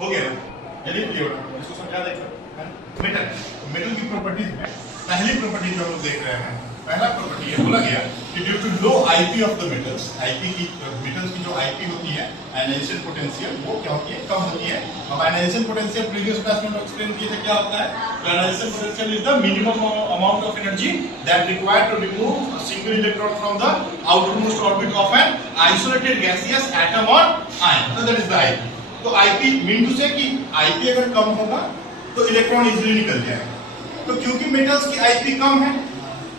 हो गया यदि क्लियर होगा इसको समझा देगा। मेटल मेटल की प्रॉपर्टीज में पहली प्रॉपर्टी जो हम लोग देख रहे हैं, पहला प्रॉपर्टी है बोला गया कि due to low IP of the metals, IP की मेटल्स की जो आईपी होती है आयनाइजेशन पोटेंशियल वो क्या होती है, कम होती है। अब आयनाइजेशन पोटेंशियल प्रीवियस क्लास में एक्सप्लेन किए थे क्या होता है, ionization potential is the minimum amount of energy that required to remove a single electron from the outermost orbit of an isolated gaseous atom और ion, so that is the IP। तो IP mean to say कि IP अगर कम होगा तो electron easily निकल जाएगा। तो क्योंकि मेटल्स की IP कम है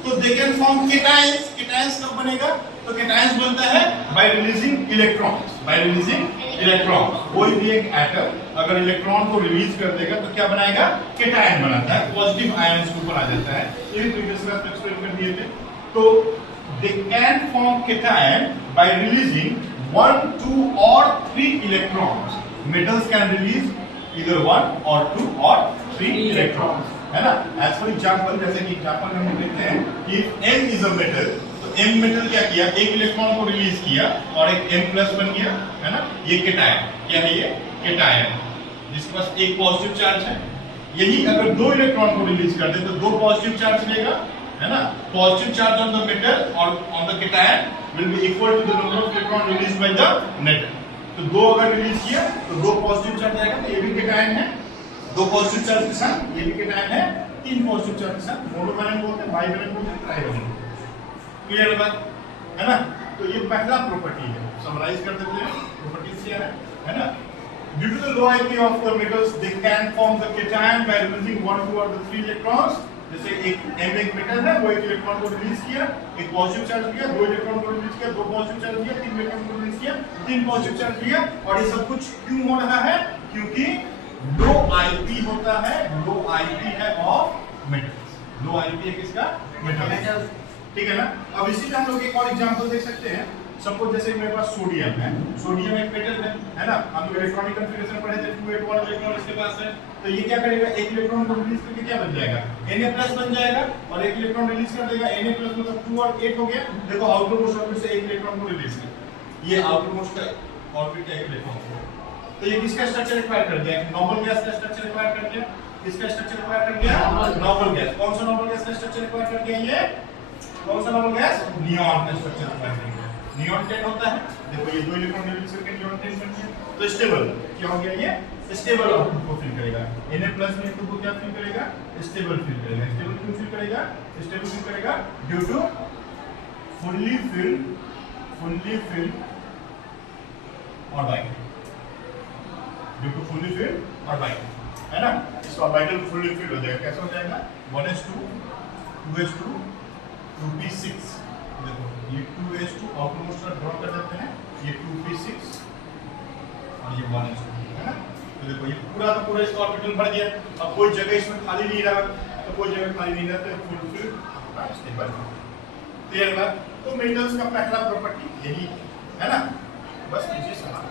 तो दे कैन फॉर्म केटायंस। केटायंस कब बनेगा, तो केटायंस बनता है bye releasing electrons, bye releasing electron. कोई भी एक एटम अगर इलेक्ट्रॉन को रिलीज कर देगा तो क्या बनाएगा, केटायन बनाता है, पॉजिटिव आयंस को बना देता है। ये प्रीवियस क्लास में एक्सप्लेन कर दिए थे। तो दे can form cation by releasing 1, 2 और 3 electrons. Metals can release either 1 or 2 or 3 electrons, है ना। एज फॉर एग्जांपल, जैसे कि एग्जांपल हम देखते हैं कि M इज अ मेटल, तो M मेटल क्या किया, एक इलेक्ट्रॉन को रिलीज किया और एक M प्लस बन गया, है ना। ये केटायन, क्या है ये केटायन, जिसके पास एक पॉजिटिव चार्ज है। यही अगर 2 इलेक्ट्रॉन को रिलीज कर दे तो 2 पॉजिटिव चार्ज लेगा, है ना। Positive charge on the metal और on the cation will be equal to the number of electron release by the metal. तो 2 अगर रिलीज किया तो 2 पॉजिटिव चार्ज आएगा, तो ये भी केटायन है। 2 पॉजिटिव चार्ज के साथ ये भी केटायन है, 3 पॉजिटिव चार्ज के साथ मोनोवैलेंट बोलते हैं, बाइवैलेंट बोलते हैं, ट्राइवैलेंट। क्लियर बात है ना। तो ये पहला प्रॉपर्टी है, समराइज कर देते हैं प्रॉपर्टीज क्या है ना। Due to the low IP of the metals they can form the cation by releasing 1, 2 और 3 इलेक्ट्रॉन्स। जैसे एक M एक मेटल है, वो एक इलेक्ट्रॉन को रिलीज किया, एक पॉजिटिव चार्ज लिया, 2 इलेक्ट्रॉन को रिलीज किया, 2 पॉजिटिव चार्ज लिया, 3 इलेक्ट्रॉन को रिलीज किया, 3 पॉजिटिव चार्ज लिया। और ये सब कुछ क्यों हो रहा है, क्योंकि लो आईपी होता है, लो आईपी है ऑफ मेटल्स, लो आईपी है किसका, मेटल, ठीक है ना। अब इसी में हम लोग एक और एग्जांपल देख सकते हैं। सपोज जैसे मेरे पास सोडियम है, सोडियम एक मेटल है ना। हम लोग इलेक्ट्रॉनिक कॉन्फ़िगरेशन पढ़े थे, 281 इलेक्ट्रॉन इसके पास है। तो ये क्या करेगा, एक इलेक्ट्रॉन को रिलीज करके क्या बन जाएगा, Na+ बन जाएगा, और एक इलेक्ट्रॉन रिलीज कर देगा, Na+ मतलब 2 और 8 हो गया। देखो आउटरमोस्ट ऑर्बिट से एक इलेक्ट्रॉन को रिलीज कर, ये आउटरमोस्ट का ऑर्बिट का एक इलेक्ट्रॉन। तो ये किसका स्ट्रक्चर एक्वायर कर दिया, नॉर्मल गैस का स्ट्रक्चर एक्वायर कर दिया। किसका स्ट्रक्चर एक्वायर कर दिया, नॉर्मल गैस। कौन सा नॉर्मल गैस का स्ट्रक्चर एक्वायर कर दिया, ये कौन सा नॉर्मल गैस, नियॉन का स्ट्रक्चर एक्वायर कर दिया। नियॉन 10 होता है, देखो ये 2 इलेक्ट्रॉन रिलीज करके नियॉन 10 बन गया। तो स्टेबल क्या हो गया, ये स्टेबल आउटपुट को फिल करेगा। Na+ में तो क्या फिल करेगा, स्टेबल फिल करेगा। स्टेबल क्यों फिल करेगा, स्टेबल फिल करेगा due to fully filled orbital, due to fully filled orbital, है ना। इस ऑर्बिटल फुल्ली फिल्ड हो जाएगा, कैसे हो जाएगा, 1s2 2s2 2p6। देखो ये 2s2 आउटरमोस्ट ड्रॉ कर देते हैं, ये 2p6 और ये 1s2, है ना। तो देखो ये पूरा का पूरा इसका ऑर्बिटल भर गया। अब कोई जगह इसमें खाली नहीं रहा, तो कोई जगह खाली नहीं रहता, फुल फिल्ड स्टेबल। क्लियर बात। तो मेटल्स का पहला प्रॉपर्टी यही है ना, बस इसे समझ